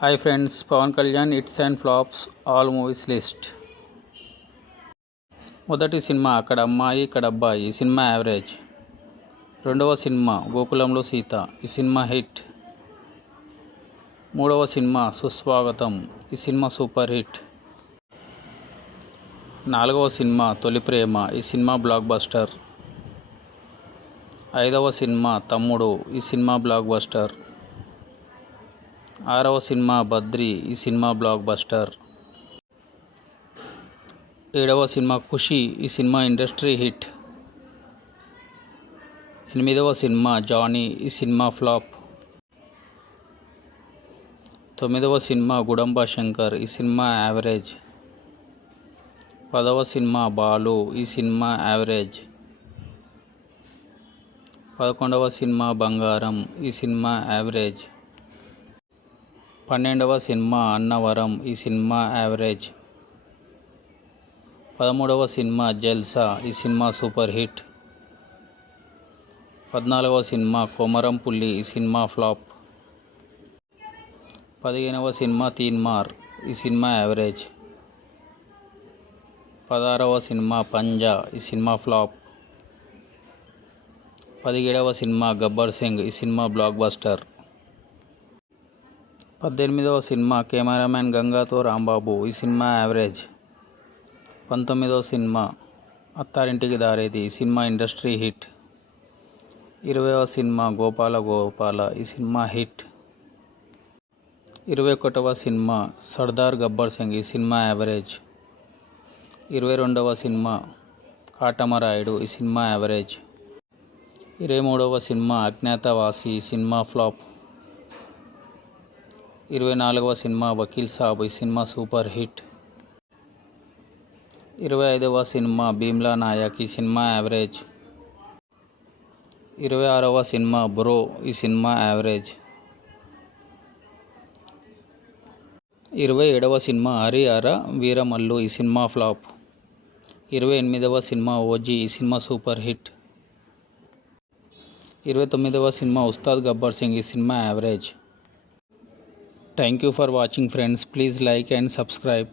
Hi friends, Pawan Kalyan hits and flops all movies list. మొదటి సినిమా అక్కడ అమ్మాయి ఇక్కడ అబ్బాయి, ఈ సినిమా యావరేజ్. రెండవ సినిమా గోకులంలో సీత, ఈ సినిమా హిట్. మూడవ సినిమా సుస్వాగతం, ఈ సినిమా సూపర్ హిట్. నాలుగవ సినిమా తొలి ప్రేమ, ఈ సినిమా బ్లాక్ బస్టర్. ఐదవ సినిమా తమ్ముడు, ఈ సినిమా బ్లాక్ బస్టర్. ఆరవ సినిమా బద్రి, ఈ సినిమా బ్లాక్ బస్టర్. ఏడవ సినిమా ఖుషి, ఈ సినిమా ఇండస్ట్రీ హిట్. ఎనిమిదవ సినిమా జానీ, ఈ సినిమా ఫ్లాప్. తొమ్మిదవ సినిమా గుడంబ శంకర్, ఈ సినిమా యావరేజ్. 10వ సినిమా బాలు, ఈ సినిమా యావరేజ్. 11వ సినిమా బంగారం, ఈ సినిమా యావరేజ్. 12వ సినిమా అన్నవరం, ఈ సినిమా యావరేజ్. 13వ సినిమా జల్సా, ఈ సినిమా సూపర్ హిట్. 14వ సినిమా కొమరం పుల్లి, ఈ సినిమా ఫ్లాప్. 15వ సినిమా తీన్మార్, ఈ సినిమా యావరేజ్. 16వ సినిమా పంజా, ఈ సినిమా ఫ్లాప్. 17వ సినిమా గబ్బర్ సింగ్, ఈ సినిమా బ్లాక్ బస్టర్. 18వ సినిమా కెమెరామ్యాన్ గంగాతో రాంబాబు, ఈ సినిమా యావరేజ్. 19వ సినిమా అత్తారింటికి దారేది, ఈ సినిమా ఇండస్ట్రీ హిట్. 20వ సినిమా గోపాల గోపాల, ఈ సినిమా హిట్. 21వ సినిమా సర్దార్ గబ్బర్ సింగ్, ఈ సినిమా యావరేజ్. 22వ సినిమా కాటమరాయుడు, ఈ సినిమా యావరేజ్. 23వ సినిమా అజ్ఞాతవాసి, ఈ సినిమా ఫ్లాప్. 24వ సినిమా వకీల్ సాబ్, ఈ సినిమా సూపర్ హిట్. 25వ సినిమా భీమ్లా నాయక్, ఈ సినిమా యావరేజ్. 26వ సినిమా బ్రో, ఈ సినిమా యావరేజ్. 27వ సినిమా హరిహర వీరమల్లు, ఈ సినిమా ఫ్లాప్. 28వ సినిమా ఓజీ, ఈ సినిమా సూపర్ హిట్. 29వ సినిమా ఉస్తాద్ గబ్బర్ సింగ్, ఈ సినిమా average. Thank you for watching friends. Please like and subscribe.